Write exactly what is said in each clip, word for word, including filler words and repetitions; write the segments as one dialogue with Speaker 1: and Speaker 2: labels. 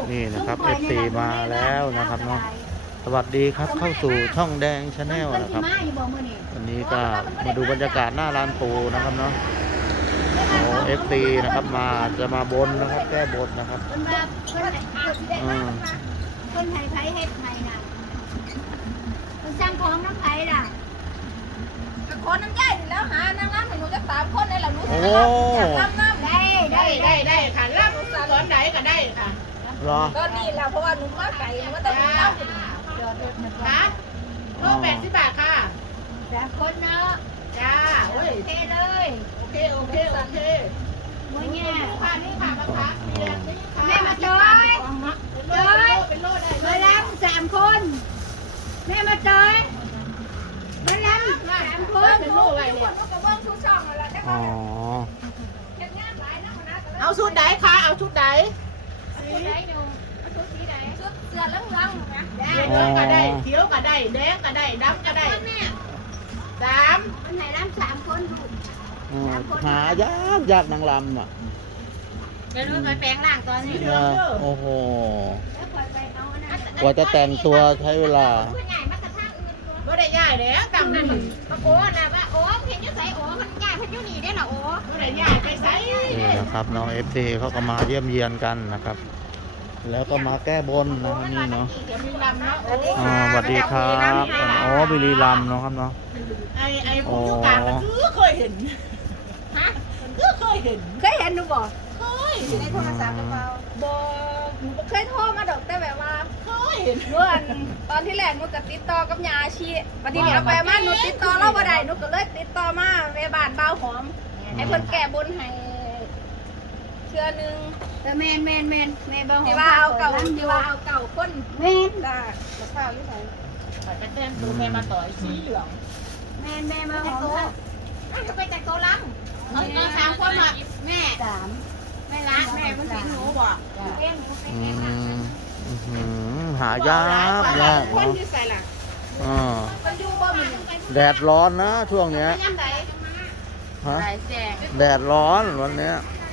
Speaker 1: นี่นะครับเอฟซีมาแล้วนะครับเนาะสวัสดีครับเข้าสู่ช่องแดงชาแนลนะครับวันนี้ก็มาดูบรรยากาศหน้าร้านปูนะครับเนาะโอ้เอฟซีนะครับมาจะมาบนนะครับแก้บนนะครับอืม
Speaker 2: คนไทยไทยเฮ็ดไทยน่ะคนสร้างของน้ำไทยน่ะคนน้ำใจแล้วหานางรำให้หนูจะสามคนเลยล่ะหนูจะรำน้ำได้ได้ได้ได้ค่ะรำสอนไหนก็ได้ค่ะ
Speaker 1: รอ
Speaker 2: ก็นี่แหละเพราะว่าหนูมาไก่หนูก็ต้องรำค่ะโลแปดสิบบาทค่ะสามคนเนาะจ้าโอเคเลยโอเคโอเคโอเคมื้อเนี่ยค่ะนี่ค่ะมะพร้าวแม่มาจอยจอยเป็นโลได้เลยรำสามคนแม่มาจอยมารำสามคนเป็นโลอะไรเนี่ย
Speaker 1: อ๋อ
Speaker 3: เอาชุดไหนคะเอาชุดไหน
Speaker 2: ชุดไหนหนูชุดสีไหนชุดเสื้อเหลืองๆนะ
Speaker 3: แดงก็ได้เขียวก็ได้แดงก็ได้ดำก็ได้สาม
Speaker 2: คนไหนรำสามคนลูก
Speaker 1: อืมหายากยากนางรำอ่ะ
Speaker 2: จะรู้ไปแปลงร่างตอนนี้
Speaker 1: นะโอ้โห
Speaker 2: แล้วปล่อยไปเอาอันนั้น
Speaker 1: กว่าจะแต่งตัวใช้เวลา
Speaker 2: ผู้ใหญ่มากระทั่งอื่น
Speaker 3: ก็ได้ย่ายแล้วตั้งนั่น
Speaker 2: ตะโกนนะว่าโอ้เห็นยุ่ใส่โอ้มันใหญ่พันยุ่นี่ได้หรอโอ้
Speaker 3: ก็ได้ย่ายไปใส่
Speaker 1: นี่นะครับน้องเอฟซีเขาก็มาเยี่ยมเยียนกันนะครับ แล้วก็มาแก้บนนะครับนี่เนาะ
Speaker 3: เดี๋ยวมีลำเนาะ
Speaker 1: อ่าสวัสดีครับอ๋อบิลีรัมย์เนาะครับเนาะ
Speaker 3: ไอ้ไอ้ผู้ยุกลางมันคือเคยเห็น
Speaker 2: ฮะ
Speaker 3: คือเคยเห็น
Speaker 2: เคยเห็นหนูบ่
Speaker 3: เคย
Speaker 2: ในโทรศัพท์หรือเปล่าบ่หนูเคยโทรมาดอกแต่แบบว่า
Speaker 3: เคยเห็น
Speaker 2: เมื่อตอนที่แรกหนูก็ติดต่อกับยาอาชีปฏิเดี๋ยวไปมาหนูติดต่อเราบ่ได้หนูก็เลยติดต่อมาแม่บ้านเบาหอมให้เพิ่นแก้บนให้เชื่อนึง
Speaker 4: แต่แมนแมนแมนแมนเบาหอม
Speaker 2: ที่ว่าเอาเก่าที่ว่าเอาเก่าคน
Speaker 4: แมน
Speaker 2: ได้กระเป๋าหรือไง
Speaker 3: มันจะเต้นดูแม่มาต่อยสีเหลือง
Speaker 4: แมนแมนเบาห
Speaker 2: แต่
Speaker 4: อม
Speaker 2: โตน่าจะไปแต่โตลังเอาเอาสามคนมาแม่
Speaker 4: สาม
Speaker 2: แม่ละแม่มันเป็นหนูบ่เลี้ยงหนูเป็น
Speaker 1: อื
Speaker 2: แม่ละ
Speaker 1: มอื้อหือหายากยาก
Speaker 2: คน
Speaker 1: เนาะ
Speaker 2: ที่ใส่ล่ะ
Speaker 1: อ่า
Speaker 2: มันอยู่บ่มี
Speaker 1: แดดร้อนนะช่วงเนี้ย
Speaker 2: ยังไง
Speaker 1: ฮะ
Speaker 2: ใส่แจง
Speaker 1: แดดร้อนวันเนี้ย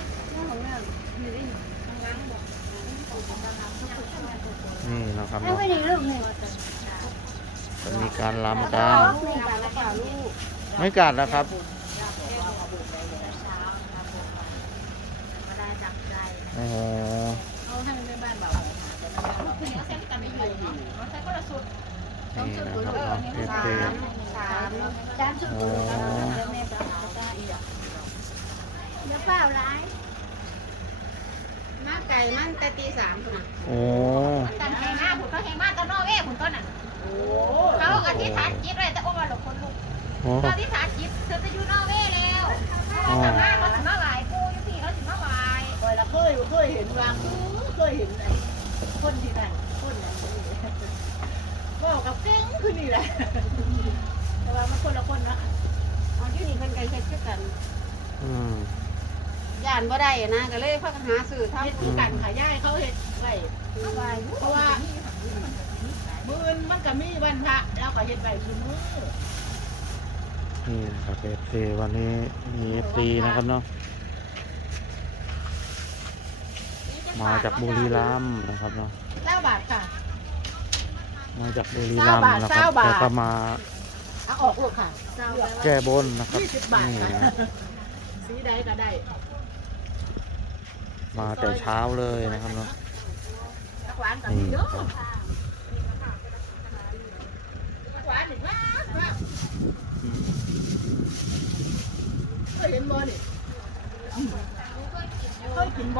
Speaker 1: นี่นะครับ
Speaker 4: ให้
Speaker 1: เนาะ
Speaker 4: ไปหนึ่งลูกหนึ่ง
Speaker 1: จะมีการรำกัน
Speaker 4: หนึ่งบาทละค่ะลูก
Speaker 1: ไม่กัดนะครับ โอ้โห
Speaker 2: เอาให้มันเป็นบ้านเบาคุณเอาเส้นกันไปอยู่เอาใช้คนละสุด
Speaker 1: นี่นะครับเนาะเอฟซี
Speaker 4: สามสามชุด
Speaker 1: โอ้
Speaker 4: แล้วแม่จะเอาได้อีกเดี๋ยวเปล่าร้าย
Speaker 2: มาไก่มันแต่ตีสามค่ะ
Speaker 1: โอ้
Speaker 2: แต่แหงหน้าผุดเขาแหงมาตอนนอกเอ้ผุดต้นน่ะ
Speaker 3: โอ้
Speaker 2: เขาอธิษฐานจิตเลยแต่โอ้มาหลบคนลูก
Speaker 1: โห
Speaker 2: เขาอธิษฐานจิตเธอจะอยู่นอกเอ้แล้วเขาจะมาเขาจะมาไหวกูอยู่ที่เขาจะมาไหว
Speaker 3: เคยละเคยเคยเห็นวางเคยเห็นไอ้คนที่นั่นคนนั้นบอกกับเก้งคือนี่แหละแต่ว่ามันคนละคนนะเอาที่นี่คนไกลเช็ดกัน
Speaker 1: อืม
Speaker 4: ย่านบ่ได้นะก็เลยพักหาสื่อ
Speaker 3: เฮ็ด
Speaker 4: ทำ
Speaker 3: คือกันขายย่ายเขาเฮ็ดไว้เพราะว่ามื้อมันก็มีวันพระแล้วก็เฮ็ดไว้คือมื้อ
Speaker 1: นี่นะครับเอฟซีวันนี้มีเอฟซีนะครับเนาะ มาจากบุรีรัมย์นะครับเนาะ
Speaker 3: เก้าบาทค่ะ
Speaker 1: มาจากบุรีรัมย์นะครับ
Speaker 3: เก้าบาท
Speaker 1: แต่ก็มา
Speaker 3: เอาออกลูกค่ะ
Speaker 1: แก้บนนะครับ
Speaker 3: ยี่สิบบาท
Speaker 1: นี่
Speaker 3: ค่ะ
Speaker 1: นะ
Speaker 3: สีใดก็ได้
Speaker 1: มาแต่เช้าเลยนะครับเนาะ
Speaker 3: ผักหวานกับ
Speaker 1: นี่
Speaker 3: มีเย
Speaker 1: ค
Speaker 3: อะ
Speaker 1: รับ
Speaker 3: ผักหวานนี่ว้าวว้าวเคยเห็นบ่นี่เคยกินบ่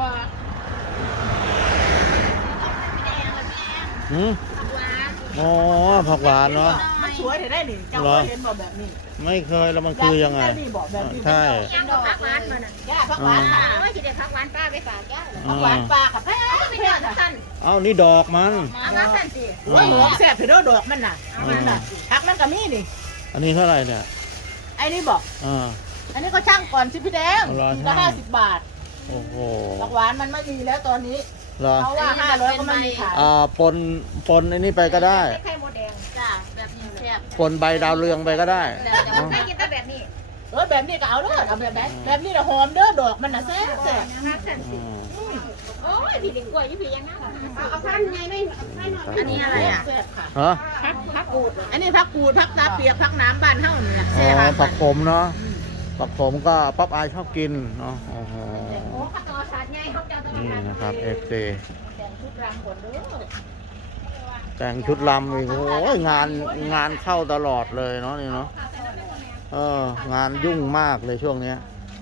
Speaker 1: หืมอ๋อผักหวานเนาะ
Speaker 3: มันสวยได้นี่เจ้า
Speaker 1: เหร
Speaker 3: เค
Speaker 1: อ
Speaker 3: ยเห็นบ่แบบนี้
Speaker 1: ไม่เคยแล้วมันคือยังไง
Speaker 3: แบบนี้บอกแบบนี้
Speaker 1: ใช่
Speaker 2: ยังดอกพักหวานมันน่ะ
Speaker 3: ย่าผักหวานค่ะ
Speaker 2: โอ้ยสิเด็กพักหวานป้าไปฝากย่าเหรอ
Speaker 3: ผักหวานปลาค่ะแพง
Speaker 2: เอาไป
Speaker 3: แพ
Speaker 2: เดือง ดสั้น
Speaker 1: เอ้านี่ดอกมัน
Speaker 2: เอามาสั้นสิ
Speaker 3: โอ้ยหอมแซ่บเถอะเด้อดอกมันน่ะมันน่ะผักมันก็มีนี่
Speaker 1: อันนี้เท่าไหร่เนี่ย
Speaker 3: ไอ้นี่บอก
Speaker 1: อ่า
Speaker 3: อันนี้ก็ช่างก่อนสิพี่แดง
Speaker 1: เอาเหรอ
Speaker 3: ทีละ
Speaker 1: ช่าง
Speaker 3: ห้าสิบบาท
Speaker 1: โอ้โห
Speaker 3: ผักหวานมันไม่มีแล้วตอนนี้
Speaker 1: เหรอ
Speaker 3: เพราะว่าห้าร้อยก็ไม่มีขาย
Speaker 1: อ่าปนปนไอ้นี่ไปก็ได้
Speaker 2: ไข่มดแดงจ้าแบบนี้แซ่บ
Speaker 1: ปนใบดาวเรืองไปก็ได้
Speaker 2: แต่ว่าไม่กินแต่แบบนี้
Speaker 3: เออแบบนี้ก็เอาเด้อเอาแบบนั้นแบบนี้น่ะหอมเด้อดอกมันน่ะแซ่บแซ่บ
Speaker 2: มาสั้น
Speaker 1: อื
Speaker 2: สิ
Speaker 1: ม
Speaker 3: อืม
Speaker 2: โอ้ยพี่เด็กกล้วยพี่พี่ยังนะเอาพันไงไม่ไม่หน่อย
Speaker 3: อันนี้อะไรอ่ะ
Speaker 1: ฮะ
Speaker 2: พักพักกูด
Speaker 3: อันนี้พักกูดพักตาเปียกพักน้ำบ้านเฮานี่แหละ
Speaker 1: อ๋
Speaker 3: แซ่
Speaker 1: อบ
Speaker 3: ค่ะ
Speaker 1: ผักขมเนาะผักขมก็ป๊อปอายชอบกินเนาะโอ้โห
Speaker 2: โอ้ข้าวต่อสาดไงเขาจะต้อง
Speaker 1: นี่
Speaker 2: การ
Speaker 1: นะครับเอฟซี
Speaker 2: แต่งชุดรำก่อนเด้อ
Speaker 1: แต่งชุดลำอีกโอ้ยงานงานเข้าตลอดเลยเนาะนี่เนาะเอองานยุ่งมากเลยช่วงเนี้ย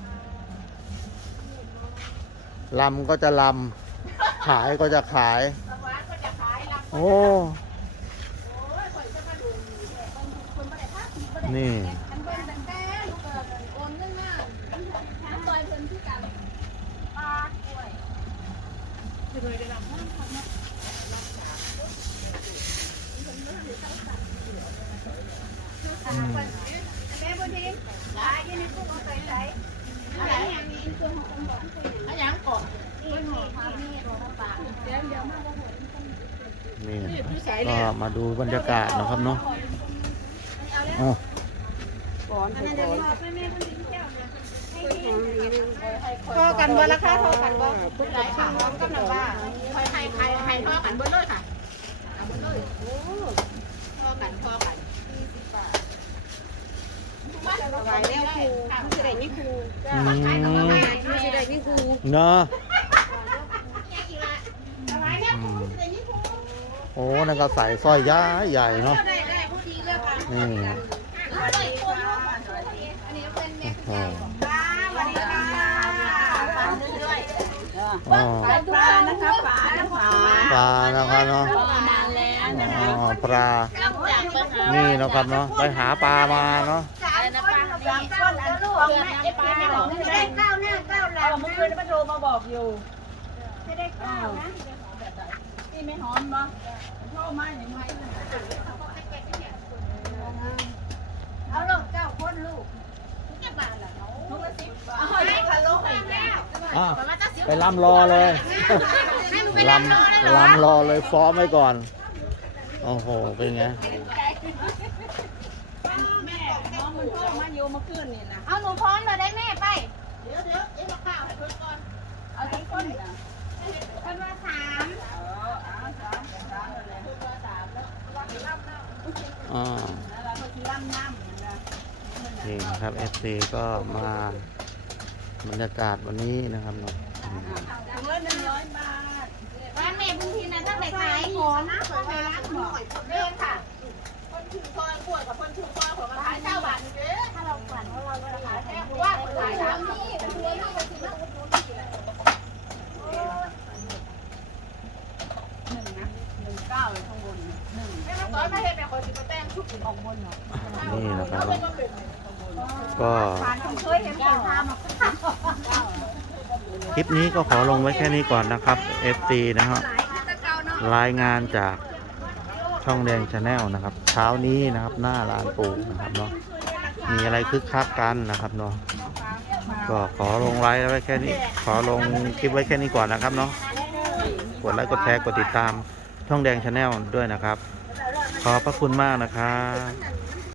Speaker 1: ลำก็จะลำขายก็จะขาย โอ้นี่
Speaker 2: อันเบิ้ลแต่แต่ลูกเกิดโอนเงินมาน้ำลอยเพิ่นที่กันปลากล้วย
Speaker 1: อืม
Speaker 2: แม่บุญทีหลายยี่นี่กุ้งเอาใส่ใส่อะไรอย่างนี้กุ้งของบอก
Speaker 3: อันยังก่อน
Speaker 2: นี่นี่นี่ของปากเดี๋ยวเดี๋ยวมาบ่หมด
Speaker 1: นี่ก็มาดูบรรยากาศนะครับเนาะโอ้
Speaker 3: ก่อน
Speaker 2: อันนั้นเดี๋ยวแม่แม่บุญทีแก้วนะให้
Speaker 3: พอกันบ่ราคาเท่ากันบ่
Speaker 2: คุณไหนค่ะพร้อมกำลังว่าคอยให้ใครให้ท่อกันเบิ้ลเลยค่ะเอาเบิ้ลเลยโอ้ท่อกันท่อกัน
Speaker 3: สบายแล้วครูมันจะได้มีครู
Speaker 1: อืม
Speaker 3: มันจะได้มีครู
Speaker 1: เนาะ
Speaker 2: อืม
Speaker 1: โอ้นั่นก็ใส่สร้อยย้ายใหญ่เนาะ
Speaker 3: ได้ได้ผู้ดีเลือกกัน
Speaker 1: นี่
Speaker 2: อันนี้เป็นแม่
Speaker 1: โอ้
Speaker 3: ป้าสวัสดีค่ะฝากซื้อด้วย
Speaker 1: อ๋อ
Speaker 3: ปลานะคะปลาน้ำปลา
Speaker 1: ปลานะครับเนาะ
Speaker 3: นานแล้วนะ
Speaker 1: อ๋อปลา
Speaker 3: จากไปหา
Speaker 1: นี่นะครับเนาะไปหาปลามาเนาะ
Speaker 3: สามคนสามคนอันลูกแม่เอฟซีไม่บอกไม่ได้ก้าวหน้าก้าวหลังเมื่อคืนป้าโทรมาบอกอยู่
Speaker 2: ไม่ได้ข้าวนะ
Speaker 3: นี่ไม่หอมบ่โทรมาอย่างไร
Speaker 2: เอาลูกเจ้าคนลูกแค่บาทละเนาะ
Speaker 3: ทุกละสิบบาทเอาให้ค่ะลูกให้แล้ว
Speaker 1: อ่ะไปลำรอเลยลำลำรอเลยฟ้อมไว้ก่อน โอ้โห เป็นไง
Speaker 3: แม่น้องมันโทรมาอยู่เมื่อคืนนี่นะ
Speaker 2: เอาหนูพร้อมเลยได้แม่ไป
Speaker 3: เดี๋ยวเดี๋ยวเอ็มข้าวให้เพิ่นก่อนเอาทุกคนนะ
Speaker 2: เป็นว่าสาม
Speaker 3: อ๋อเอาสามสามเลยเพิ่นว่าสามแล้วเราไปรับน้ำ
Speaker 1: อ่า
Speaker 3: แล้วเราก็ที่รับน้ำนะ
Speaker 1: นี่นะครับ เอฟ ซี ก็มาบรรยากาศวันนี้นะครับเนาะอืม
Speaker 3: ถุงละหนึ่งร้อยบาท
Speaker 2: บ้านแม่บุญทีนะตั้งแต่ขายของนะขายร้านหน่อยเดินค่ะ
Speaker 3: คนถือซอยขวดกับคนถือซอยของมันขายเก้าบาทเด้อ
Speaker 2: ถ้าเราฝันว่าเราจะขายแค่ว่าขายสามนี่คุณเลี้ยงนี่ก็ถือว่าอุดหนุนดีเลย
Speaker 3: หนึ่งนะหนึ่งเก้าเลยข้างบนหนึ่ง
Speaker 2: แม่มาสอนมาเห็นแบบคนสิมาแต่งชุดออกบนเนาะ
Speaker 1: นี่นะครับเนาะก็
Speaker 2: ผ่านผมเคยเห็นคนทำมา
Speaker 1: คลิปนี้ก็ขอลงไว้แค่นี้ก่อนนะครับ เอฟ ซี นะฮะ
Speaker 2: หลายคือตะเกาเนาะ
Speaker 1: รายงานจากช่องแดงชาแนลนะครับ เช้านี้นะครับหน้าร้านปูนะครับเนาะมีอะไรคึกคักกันนะครับเนาะก็ขอลงไลฟ์ไว้แค่นี้ ขอลงคลิปไว้แค่นี้ก่อนนะครับเนาะกดไลค์กดแชร์กดติดตามช่องแดงชาแนลด้วยนะครับ ขอบพระคุณมากนะครับ